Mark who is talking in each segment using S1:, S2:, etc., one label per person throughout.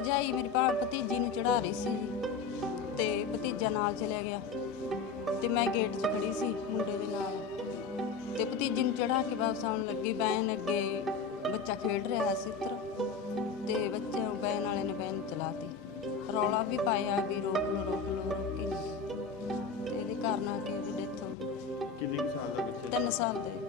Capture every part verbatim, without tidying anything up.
S1: ਭਰਜਾਈ ਮੇਰੀ ਭਾ ਭਤੀਜੀ ਨੂੰ ਚੜਾ ਰਹੀ ਸੀ ਤੇ ਭਤੀਜਾ ਨਾਲ ਚਲਿਆ ਗਿਆ ਤੇ ਮੈਂ ਗੇਟ 'ਚ ਖੜੀ ਸੀ ਮੁੰਡੇ ਦੇ ਨਾਲ ਤੇ ਭਤੀਜੀ ਨੂੰ ਚੜਾ ਕੇ ਵਾਪਸ ਆਉਣ ਲੱਗੀ। ਵੈਨ ਅੱਗੇ ਬੱਚਾ ਖੇਡ ਰਿਹਾ ਸੀ ਇੱਧਰ ਤੇ ਬੱਚੇ ਵੈਨ ਵਾਲੇ ਨੇ ਵੈਨ ਚਲਾਤੀ। ਰੌਲਾ ਵੀ ਪਾਇਆ ਵੀ ਰੋਕ ਲਓ ਰੋਕ ਲਓ, ਰੋਕੀ ਨਹੀਂ ਤੇ ਇਹਦੇ ਕਾਰਨ ਆ ਕੇ ਉਹਦੀ ਡੈਥ ਹੋ ਗਈ।
S2: ਕਿੰਨੇ ਕੁ ਸਾਲ ਦਾ ਬੱਚਾ?
S1: ਤਿੰਨ ਸਾਲ ਦੇ।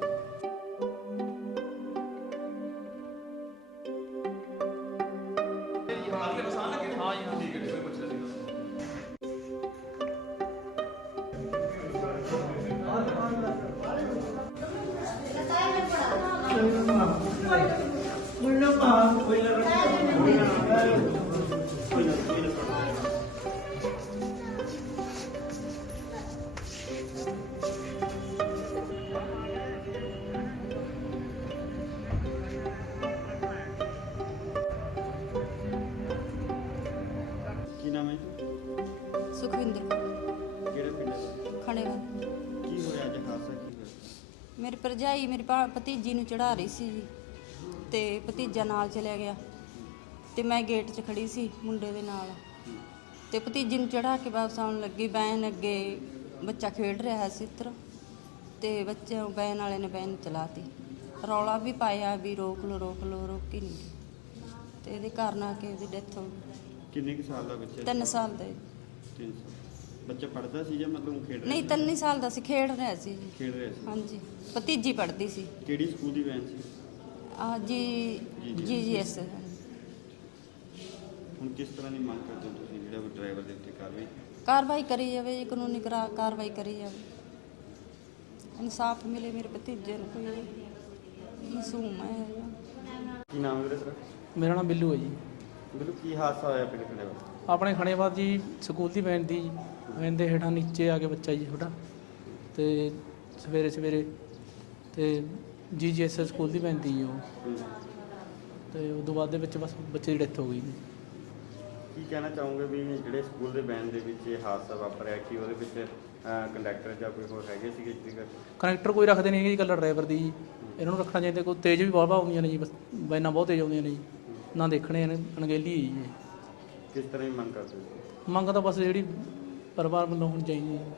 S2: ਕੀ ਨਾਮ ਹੈ ਜੀ?
S1: ਸੁਖਵਿੰਦਰ
S2: ਕਿਹੜੇ ਪਿੰਡ ਦਾ?
S1: ਖਣੇ ਵਾਲੇ।
S2: ਕੀ ਹੋਇਆ ਅੱਜ ਹਾਦਸਾ ਕੀ ਹੋਇਆ?
S1: ਮੇਰੀ ਭਰਜਾਈ ਮੇਰੀ ਭਾ ਭਤੀਜੀ ਨੂੰ ਚੜਾ ਰਹੀ ਸੀ ਤੇ ਭਤੀਜਾ ਨਾਲ ਚਲਿਆ ਗਿਆ ਤੇ ਮੈਂ ਗੇਟ 'ਚ ਖੜੀ ਸੀ ਮੁੰਡੇ ਦੇ ਨਾਲ ਤੇ ਭਤੀਜੀ ਨੂੰ ਚੜਾ ਕੇ ਵਾਪਸ ਆਉਣ ਲੱਗੀ। ਵੈਨ ਅੱਗੇ ਬੱਚਾ ਖੇਡ ਰਿਹਾ ਸੀ ਇੱਧਰ ਤੇ ਬੱਚੇ ਵੈਨ ਵਾਲੇ ਨੇ ਵੈਨ ਚਲਾਤੀ। ਰੌਲਾ ਵੀ ਪਾਇਆ ਵੀ ਰੋਕ ਲਓ ਰੋਕ ਲਓ, ਰੋਕੀ ਨਹੀਂ ਤੇ ਇਹਦੇ ਕਾਰਨ ਆ ਕੇ ਉਹਦੀ ਡੈਥ ਹੋ ਗਈ।
S2: ਕਿੰਨੇ ਕੁ ਸਾਲ ਦਾ ਬੱਚਾ?
S1: ਤਿੰਨ ਸਾਲ ਦੇ।
S2: ਤਿੰਨ ਸਾਲ। ਬੱਚਾ ਪੜ੍ਹਦਾ ਸੀ ਜਾਂ ਮਤਲਬ ਖੇਡ ਰਿਹਾ
S1: ਨਹੀਂ, ਤਿੰਨ ਹੀ ਸਾਲ ਦਾ ਸੀ, ਖੇਡ ਰਿਹਾ ਸੀ ਜੀ।
S2: ਖੇਡ ਰਿਹਾ ਸੀ?
S1: ਹਾਂਜੀ, ਭਤੀਜੀ ਪੜ੍ਹਦੀ ਸੀ।
S2: ਕਿਹੜੀ ਸਕੂਲ ਦੀ ਵੈਨ ਸੀ?
S1: ਆ ਜੀ ਜੀ ਜੀ ਐਸ।
S2: ਹੁਣ ਕਿਸ ਤਰ੍ਹਾਂ ਦੀ ਮੰਗ ਕਰਦੇ ਹੋ ਤੁਸੀਂ ਜਿਹੜਾ ਉਹ ਡਰਾਈਵਰ ਦੇ ਉੱਤੇ ਕਾਰਵਾਈ?
S1: ਕਾਰਵਾਈ ਕਰੀ ਜਾਵੇ ਜੀ, ਕਾਨੂੰਨੀ ਕਰਾ ਕਾਰਵਾਈ ਕਰੀ ਜਾਵੇ, ਇਨਸਾਫ ਮਿਲੇ ਮੇਰੇ ਭਤੀਜੇ ਨੂੰ। ਕੋਈ ਮਾਸੂਮ ਹੈ।
S2: ਕੀ ਨਾਮ ਹੈ ਵੀਰੇ ਤੇਰਾ?
S3: ਮੇਰਾ ਨਾਮ ਬਿੱਲੂ ਹੈ ਜੀ।
S2: ਬਿਲਕੁਲ ਕੀ ਹਾਦਸਾ ਹੋਇਆ ਪਿੰਡ ਖੜੇਵਾਲ?
S3: ਆਪਣੇ ਖਣੇਬਾਦ ਜੀ ਸਕੂਲ ਦੀ ਵੈਨ ਦੀ ਵੈਨ ਦੇ ਹੇਠਾਂ ਨੀਚੇ ਆ ਕੇ ਬੱਚਾ ਜੀ ਛੋਟਾ ਤੇ ਸਵੇਰੇ ਸਵੇਰੇ ਤੇ ਜੀ ਜੀ ਐਸ ਸਕੂਲ ਦੀ ਵੈਨ ਦੀ ਜੀ ਉਹ ਤੇ ਉਸ ਤੋਂ ਬਾਅਦ ਦੇ ਵਿੱਚ ਬਸ ਬੱਚੇ ਦੀ ਡੈਥ ਹੋ ਗਈ ਜੀ।
S2: ਕੀ ਕਹਿਣਾ ਚਾਹੋਗੇ ਵੀ ਜਿਹੜੇ ਸਕੂਲ ਦੇ ਵੈਨ ਦੇ ਵਿੱਚ ਇਹ ਹਾਦਸਾ ਵਾਪਰਿਆ ਕਿ ਉਹਦੇ ਵਿੱਚ ਕੰਡਕਟਰ ਜਾਂ ਕੋਈ ਹੋਰ ਹੈਗੇ ਸੀਗੇ ਜਿਹਦੇ
S3: ਕਨੈਕਟਰ ਕੋਈ ਰੱਖਦੇ ਨਹੀਂ ਹੈਗੇ ਜੀ, ਇਕੱਲਾ ਡਰਾਈਵਰ ਦੀ ਜੀ। ਇਹਨਾਂ ਨੂੰ ਰੱਖਣਾ ਚਾਹੀਦਾ। ਕੋਈ ਤੇਜ਼ ਵੀ ਬਹੁਤ ਆਉਂਦੀਆਂ ਨੇ ਜੀ, ਬਸ ਵੈਨਾਂ ਬਹੁਤ ਤੇਜ਼ ਆਉਂਦੀਆਂ ਨੇ ਜੀ, ਨਾ ਦੇਖਣੇ ਨੇ ਅਣਗਹਿਲੀ ਹੈ ਜੀ।
S2: ਕਿਸ ਤਰ੍ਹਾਂ ਦੀ ਮੰਗ ਕਰਦੇ ਹੋ?
S3: ਮੰਗ ਤਾਂ ਬਸ ਜਿਹੜੀ ਪਰਿਵਾਰ ਵੱਲੋਂ ਹੋਣੀ ਚਾਹੀਦੀ ਹੈ।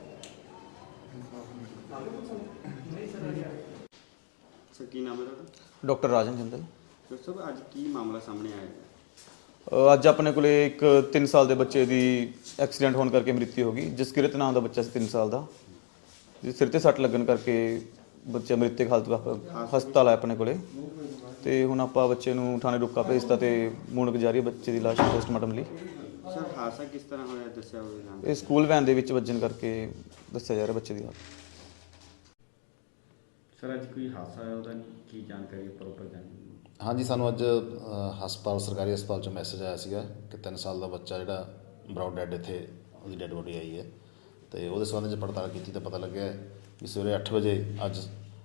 S2: ਸਰ ਕੀ ਨਾਮ ਹੈ ਤੁਹਾਡਾ?
S4: ਡਾਕਟਰ ਰਾਜਨ ਜਿੰਦਲ।
S2: ਡਾਕਟਰ ਸਾਹਿਬ ਅੱਜ ਕੀ ਮਾਮਲਾ ਸਾਹਮਣੇ ਆਇਆ ਹੈ?
S4: ਅ, ਅੱਜ ਆਪਣੇ ਕੋਲੇ ਇੱਕ ਤਿੰਨ ਸਾਲ ਦੇ ਬੱਚੇ ਦੀ ਐਕਸੀਡੈਂਟ ਹੋਣ ਕਰਕੇ ਮ੍ਰਿਤੂ ਹੋ ਗਈ। ਜਸਕਿਰਤ ਨਾਮ ਦਾ ਬੱਚਾ ਸੀ ਤਿੰਨ ਸਾਲ ਦਾ, ਜਿਸ ਸਿਰ ਤੇ ਸੱਟ ਲੱਗਣ ਕਰਕੇ ਬੱਚਾ ਮ੍ਰਿਤਕ ਹਾਲਤ ਵਿੱਚ ਹਸਪਤਾਲ ਆਇਆ ਆਪਣੇ ਕੋਲੇ ਤੇ ਹੁਣ ਆਪਾਂ ਬੱਚੇ ਨੂੰ ਥਾਣੇ ਰੁਕਾ ਭੇਜਤਾ ਤੇ ਮੁਣਕ ਜਾਰੀ ਹੈ ਬੱਚੇ ਦੀ ਲਾਸ਼ ਪੋਸਟਮਾਰਟਮ ਲਈ।
S2: ਸਰ ਹਾਦਸਾ ਕਿਸ ਤਰ੍ਹਾਂ ਹੋਇਆ ਦੱਸਿਆ ਹੋਵੇ?
S4: ਇਹ ਸਕੂਲ ਵੈਨ ਦੇ ਵਿੱਚ ਵੱਜਣ ਕਰਕੇ ਦੱਸਿਆ ਜਾ ਰਿਹਾ ਬੱਚੇ ਦੀ ਹਾਲਤ।
S2: ਸਰ ਅੱਜ ਕੋਈ ਹਾਦਸਾ ਹੋਇਆ ਉਹਦਾ ਕੀ ਜਾਣਕਾਰੀ ਪ੍ਰੋਪਰ ਜਾਣਕਾਰੀ?
S5: ਹਾਂਜੀ, ਸਾਨੂੰ ਅੱਜ ਹਸਪਤਾਲ ਸਰਕਾਰੀ ਹਸਪਤਾਲ 'ਚੋਂ ਮੈਸੇਜ ਆਇਆ ਸੀਗਾ ਕਿ ਤਿੰਨ ਸਾਲ ਦਾ ਬੱਚਾ ਜਿਹੜਾ ਬਰਾਊਡ ਡੈਡ ਇੱਥੇ ਉਹਦੀ ਡੈਡ ਬੋਡੀ ਆਈ ਹੈ ਤੇ ਉਹਦੇ ਸੰਬੰਧ 'ਚ ਪੜਤਾਲ ਕੀਤੀ ਤਾਂ ਪਤਾ ਲੱਗਿਆ ਕਿ ਸਵੇਰੇ ਅੱਠ ਵਜੇ ਅੱਜ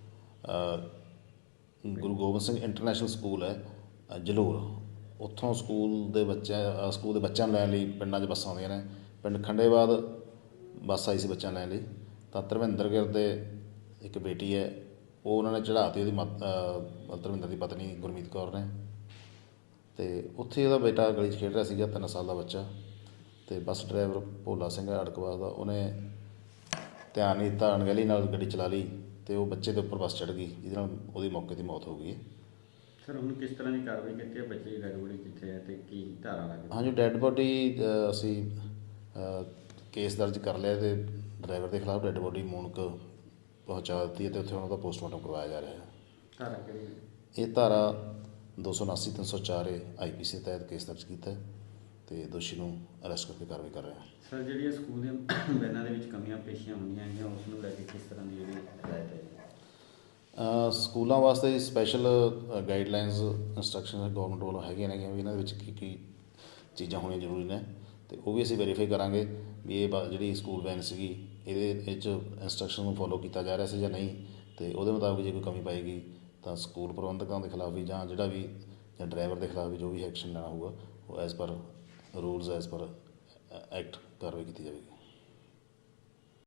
S5: ਗੁਰੂ ਗੋਬਿੰਦ ਸਿੰਘ ਇੰਟਰਨੈਸ਼ਨਲ ਸਕੂਲ ਹੈ ਜਲੂਰ, ਉੱਥੋਂ ਸਕੂਲ ਦੇ ਬੱਚਿਆਂ ਸਕੂਲ ਦੇ ਬੱਚਿਆਂ ਨੂੰ ਲੈਣ ਲਈ ਪਿੰਡਾਂ 'ਚ ਬੱਸਾਂ ਆਉਂਦੀਆਂ ਨੇ। ਪਿੰਡ ਖੰਡੇਬਾਦ ਬੱਸ ਆਈ ਸੀ ਬੱਚਿਆਂ ਲੈਣ ਲਈ, ਤਾਂ ਧਰਮਿੰਦਰ ਗਿਰ ਦੇ ਇੱਕ ਬੇਟੀ ਹੈ, ਉਹ ਉਹਨਾਂ ਨੇ ਚੜ੍ਹਾਤੀ ਉਹਦੀ ਮਤ ਧਰਮਿੰਦਰ ਦੀ ਪਤਨੀ ਗੁਰਮੀਤ ਕੌਰ ਨੇ ਤੇ ਉੱਥੇ ਉਹਦਾ ਬੇਟਾ ਗਲੀ 'ਚ ਖੇਡ ਰਿਹਾ ਸੀਗਾ, ਤਿੰਨ ਸਾਲ ਦਾ ਬੱਚਾ, ਤੇ ਬੱਸ ਡਰਾਈਵਰ ਭੋਲਾ ਸਿੰਘ ਅੜਕਵਾਸ ਦਾ, ਉਹਨੇ ਧਿਆਨ ਨਹੀਂ ਦਿੱਤਾ, ਅਣਗਹਿਲੀ ਨਾਲ ਗੱਡੀ ਚਲਾ ਲਈ ਤੇ ਉਹ ਬੱਚੇ ਦੇ ਉੱਪਰ ਬੱਸ ਚੜ੍ਹ ਗਈ, ਜਿਹਦੇ ਨਾਲ ਉਹਦੀ ਮੌਕੇ 'ਤੇ ਮੌਤ ਹੋ ਗਈ ਹੈ।
S2: ਸਰ ਹੁਣ ਕਿਸ ਤਰ੍ਹਾਂ ਦੀ ਕਾਰਵਾਈ ਕੀਤੀ ਹੈ? ਬੱਚੇ ਦੀ ਡੈਡ ਬੋਡੀ ਕਿੱਥੇ ਹੈ ਤੇ ਕੀ ਧਾਰਾ ਲੱਗੀ?
S5: ਹਾਂਜੀ, ਡੈਡ ਬੋਡੀ ਅਸੀਂ ਕੇਸ ਦਰਜ ਕਰ ਲਿਆ ਤੇ ਡਰਾਈਵਰ ਦੇ ਖਿਲਾਫ ਡੈਡ ਬੋਡੀ ਮੂਣਕ ਪਹੁੰਚਾ ਦਿੱਤੀ ਹੈ ਤੇ ਉੱਥੇ ਉਹਨਾਂ ਦਾ ਪੋਸਟਮਾਰਟਮ ਕਰਵਾਇਆ ਜਾ ਰਿਹਾ ਹੈ।
S2: ਧਾਰਾ ਕਿਹੜੀ?
S5: ਇਹ ਧਾਰਾ ਦੋ ਸੌ ਉਨਾਸੀ ਤਿੰਨ ਸੌ ਚਾਰ ਏ ਆਈ ਪੀ ਸੀ ਤਹਿਤ ਕੇਸ ਦਰਜ ਕੀਤਾ ਹੈ ਤੇ ਦੋਸ਼ੀ ਨੂੰ ਅਰੈਸਟ ਕਰਕੇ ਕਾਰਵਾਈ ਕਰ ਰਹੇ ਹਾਂ।
S2: ਸਰ ਜਿਹੜੀਆਂ ਸਕੂਲ ਦੀਆਂ ਵੈਨਾਂ ਦੇ ਵਿੱਚ ਕਮੀਆਂ ਪੇਸ਼ੀਆਂ ਹੁੰਦੀਆਂ ਹੈਗੀਆਂ ਉਸ ਨੂੰ ਲੈ ਕੇ ਕਿਸ ਤਰ੍ਹਾਂ ਦੀ ਜਿਹੜੀ ਹਦਾਇਤ ਹੈ?
S5: ਸਕੂਲਾਂ ਵਾਸਤੇ ਸਪੈਸ਼ਲ ਗਾਈਡਲਾਈਨਸ ਇੰਸਟਰਕਸ਼ਨ ਗੌਰਮੈਂਟ ਵੱਲੋਂ ਹੈਗੀਆਂ ਨੇ ਵੀ ਇਹਨਾਂ ਦੇ ਵਿੱਚ ਕੀ ਕੀ ਚੀਜ਼ਾਂ ਹੋਣੀਆਂ ਜ਼ਰੂਰੀ ਨੇ ਤੇ ਉਹ ਵੀ ਅਸੀਂ ਵੈਰੀਫਾਈ ਕਰਾਂਗੇ ਵੀ ਇਹ ਜਿਹੜੀ ਸਕੂਲ ਵੈਨ ਸੀਗੀ ਇਹਦੇ ਵਿੱਚ ਇੰਸਟਰਕਸ਼ਨ ਨੂੰ ਫੋਲੋ ਕੀਤਾ ਜਾ ਰਿਹਾ ਸੀ ਜਾਂ ਨਹੀਂ, ਤੇ ਉਹਦੇ ਮੁਤਾਬਕ ਜੇ ਕੋਈ ਕਮੀ ਪਾਏਗੀ ਤਾਂ ਸਕੂਲ ਪ੍ਰਬੰਧਕਾਂ ਦੇ ਖਿਲਾਫ ਵੀ ਜਾਂ ਜਿਹੜਾ ਵੀ ਜਾਂ ਡਰਾਈਵਰ ਦੇ ਖਿਲਾਫ ਵੀ ਜੋ ਵੀ ਐਕਸ਼ਨ ਲੈਣਾ ਹੋਊਗਾ ਉਹ as per rules as per act ਕਾਰਵਾਈ ਕੀਤੀ ਜਾਵੇਗੀ।